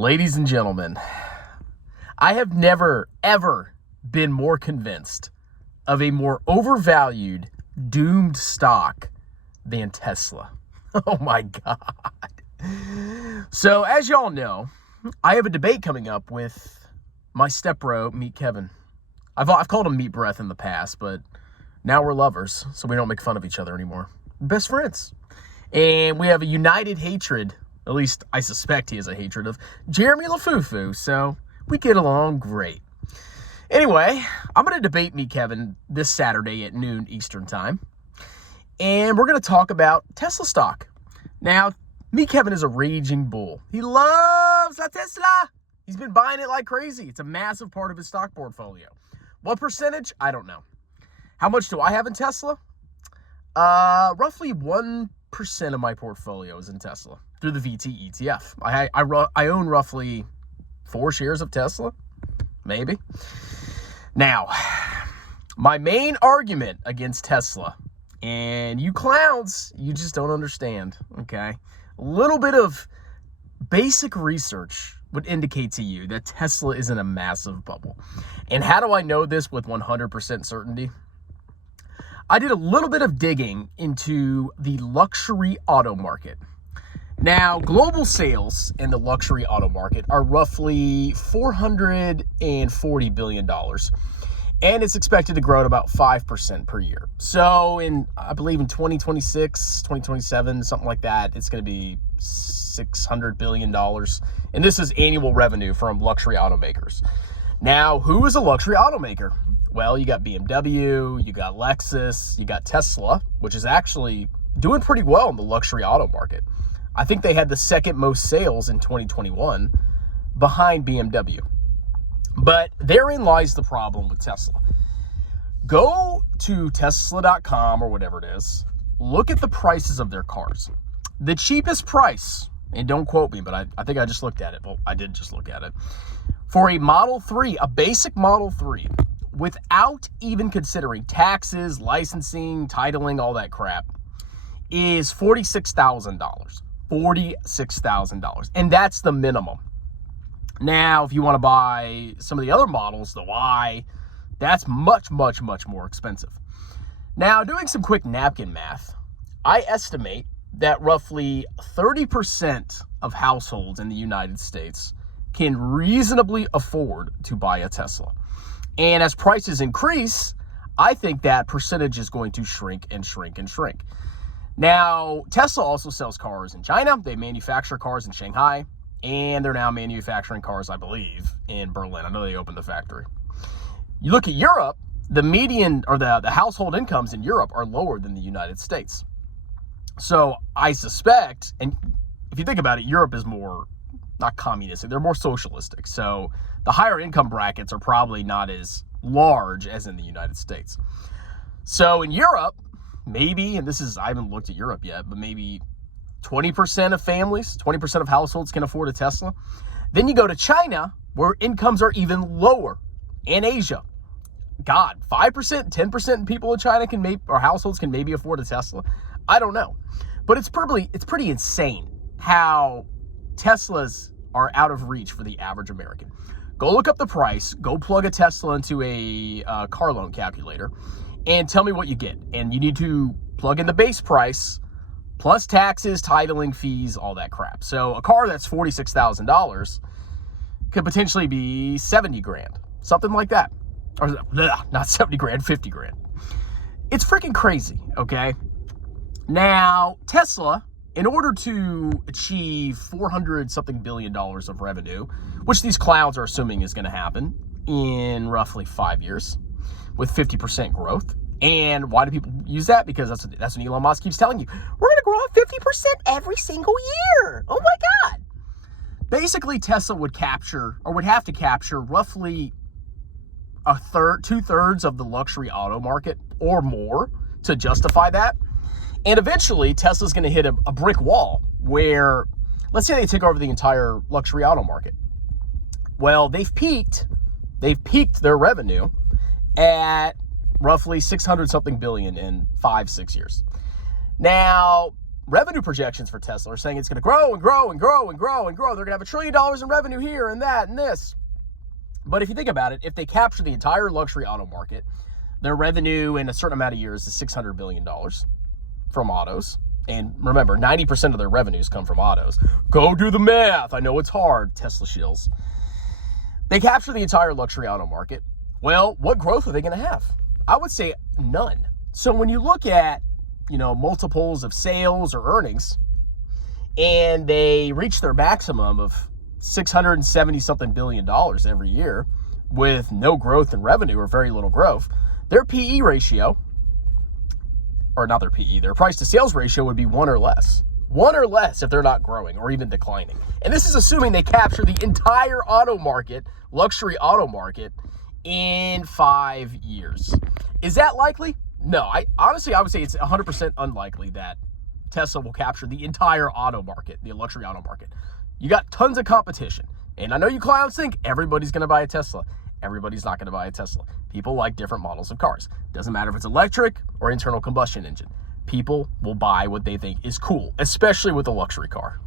Ladies and gentlemen, I have never, ever been more convinced of a more overvalued, doomed stock than Tesla. Oh my God. So as y'all know, I have a debate coming up with my stepbro, Meet Kevin. I've called him Meet Breath in the past, but now we're lovers, so we don't make fun of each other anymore. We're best friends. And we have a united hatred, at least I suspect he has a hatred of Jeremy LaFufu, so we get along great. Anyway, I'm going to debate Meet Kevin this Saturday at noon Eastern Time, and we're going to talk about Tesla stock. Now, Meet Kevin is a raging bull. He loves la Tesla. He's been buying it like crazy. It's a massive part of his stock portfolio. What percentage? I don't know. How much do I have in Tesla? Roughly 1% of my portfolio is in Tesla through the VT ETF. I own roughly 4 shares of Tesla, maybe. Now, my main argument against Tesla, and you clowns, you just don't understand, okay? A little bit of basic research would indicate to you that Tesla is in a massive bubble. And how do I know this with 100% certainty? I did a little bit of digging into the luxury auto market. Now, global sales in the luxury auto market are roughly $440 billion. And it's expected to grow at about 5% per year. So I believe in 2026, 2027, something like that, it's going to be $600 billion. And this is annual revenue from luxury automakers. Now, who is a luxury automaker? Well, you got BMW, you got Lexus, you got Tesla, which is actually doing pretty well in the luxury auto market. I think they had the second most sales in 2021 behind BMW. But therein lies the problem with Tesla. Go to Tesla.com or whatever it is. Look at the prices of their cars. The cheapest price, and don't quote me, but I think I just looked at it. Well, I did just look at it. For a Model 3, a basic Model 3, without even considering taxes, licensing, titling, all that crap, is $46,000. $46,000. And that's the minimum. Now, if you want to buy some of the other models, the Y, that's much, much, much more expensive. Now, doing some quick napkin math, I estimate that roughly 30% of households in the United States can reasonably afford to buy a Tesla. And as prices increase, I think that percentage is going to shrink and shrink and shrink. Now, Tesla also sells cars in China. They manufacture cars in Shanghai. And they're now manufacturing cars, I believe, in Berlin. I know they opened the factory. You look at Europe, the median or the household incomes in Europe are lower than the United States. So I suspect, and if you think about it, Europe is more, not communistic, they're more socialistic. So the higher income brackets are probably not as large as in the United States. So in Europe, maybe, and I haven't looked at Europe yet, but maybe 20% of families, 20% of households can afford a Tesla. Then you go to China, where incomes are even lower, and Asia. God, 5%, 10% of people in China or households can maybe afford a Tesla. I don't know. But it's pretty insane how Teslas are out of reach for the average American. Go look up the price, go plug a Tesla into a car loan calculator, and tell me what you get. And you need to plug in the base price, plus taxes, titling fees, all that crap. So a car that's $46,000 could potentially be 70 grand, something like that. Or not 70 grand, 50 grand. It's freaking crazy, okay? Now, Tesla, in order to achieve $400-something billion of revenue, which these clowns are assuming is going to happen in roughly 5 years with 50% growth. And why do people use that? Because that's what Elon Musk keeps telling you. We're going to grow at 50% every single year. Oh my God. Basically, Tesla would have to capture roughly 2/3 of the luxury auto market or more to justify that. And eventually, Tesla's going to hit a brick wall where, let's say they take over the entire luxury auto market. Well, they've peaked their revenue at roughly 600-something billion in 5-6 years. Now, revenue projections for Tesla are saying it's going to grow and grow and grow and grow and grow. They're going to have $1 trillion in revenue here and that and this. But if you think about it, if they capture the entire luxury auto market, their revenue in a certain amount of years is $600 billion from autos. And remember, 90% of their revenues come from autos. Go do the math. I know it's hard, Tesla shills. They capture the entire luxury auto market. Well, what growth are they going to have? I would say none. So when you look at, multiples of sales or earnings, and they reach their maximum of $670-something billion every year with no growth in revenue or very little growth, their PE ratio, or not their PE, their price to sales ratio would be 1 or less. 1 or less if they're not growing or even declining. And this is assuming they capture the entire auto market, luxury auto market, in 5 years. Is that likely? No. I would say it's 100% unlikely that Tesla will capture the entire auto market, the luxury auto market. You got tons of competition. And I know you clowns think everybody's going to buy a Tesla. Everybody's not going to buy a Tesla. People like different models of cars. Doesn't matter if it's electric or internal combustion engine. People will buy what they think is cool, especially with a luxury car.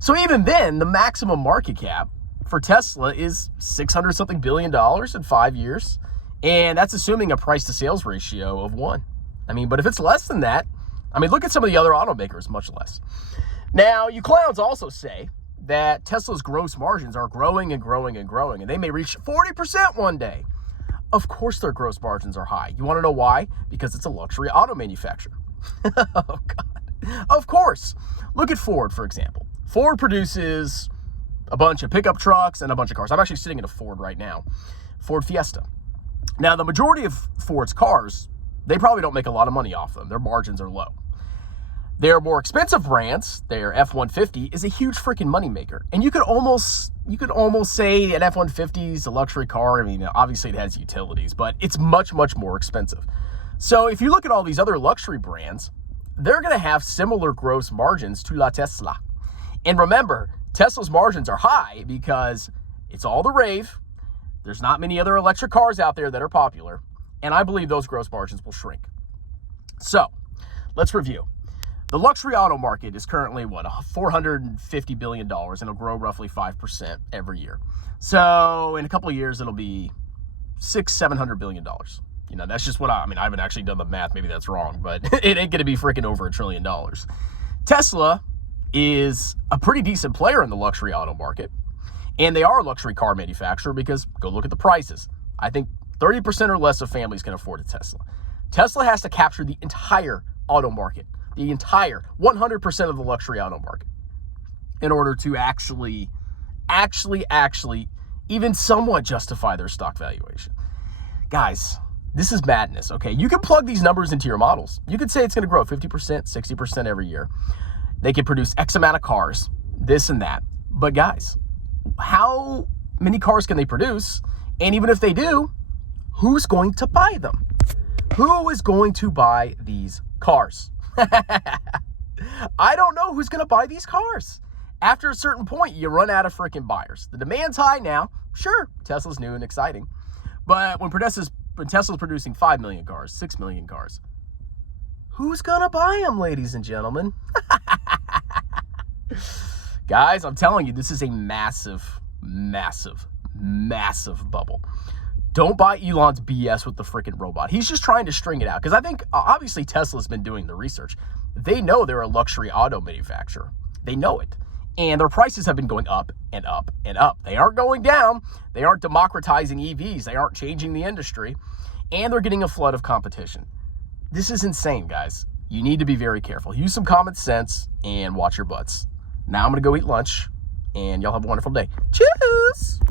So even then, the maximum market cap for Tesla is $600-something billion in 5 years. And that's assuming a price to sales ratio of 1. But if it's less than that, look at some of the other automakers, much less. Now, you clowns also say that Tesla's gross margins are growing and growing and growing, and they may reach 40% one day. Of course their gross margins are high. You want to know why? Because it's a luxury auto manufacturer. Oh, God. Of course. Look at Ford, for example. Ford produces a bunch of pickup trucks and a bunch of cars. I'm actually sitting in a Ford right now, Ford Fiesta. Now, the majority of Ford's cars, they probably don't make a lot of money off them. Their margins are low. Their more expensive brands, their F-150 is a huge freaking moneymaker. And you could almost say an F-150 is a luxury car. Obviously it has utilities, but it's much, much more expensive. So if you look at all these other luxury brands, they're going to have similar gross margins to La Tesla. And remember, Tesla's margins are high because it's all the rave. There's not many other electric cars out there that are popular. And I believe those gross margins will shrink. So let's review. The luxury auto market is currently, $450 billion, and it'll grow roughly 5% every year. So in a couple of years, it'll be $700 billion. That's just what I haven't actually done the math. Maybe that's wrong, but it ain't going to be freaking over $1 trillion. Tesla is a pretty decent player in the luxury auto market, and they are a luxury car manufacturer because go look at the prices. I think 30% or less of families can afford a Tesla. Tesla has to capture the entire auto market. The entire 100% of the luxury auto market in order to actually even somewhat justify their stock valuation. Guys, this is madness, okay? You can plug these numbers into your models. You could say it's going to grow 50%, 60% every year. They can produce X amount of cars, this and that. But guys, how many cars can they produce? And even if they do, who's going to buy them? Who is going to buy these cars? I don't know who's going to buy these cars. After a certain point, you run out of freaking buyers. The demand's high now. Sure, Tesla's new and exciting. But when Tesla's producing 5 million cars, 6 million cars, who's going to buy them, ladies and gentlemen? Guys, I'm telling you, this is a massive, massive, massive bubble. Don't buy Elon's BS with the freaking robot. He's just trying to string it out. Because I think, obviously, Tesla's been doing the research. They know they're a luxury auto manufacturer. They know it. And their prices have been going up and up and up. They aren't going down. They aren't democratizing EVs. They aren't changing the industry. And they're getting a flood of competition. This is insane, guys. You need to be very careful. Use some common sense and watch your butts. Now I'm going to go eat lunch. And y'all have a wonderful day. Cheers!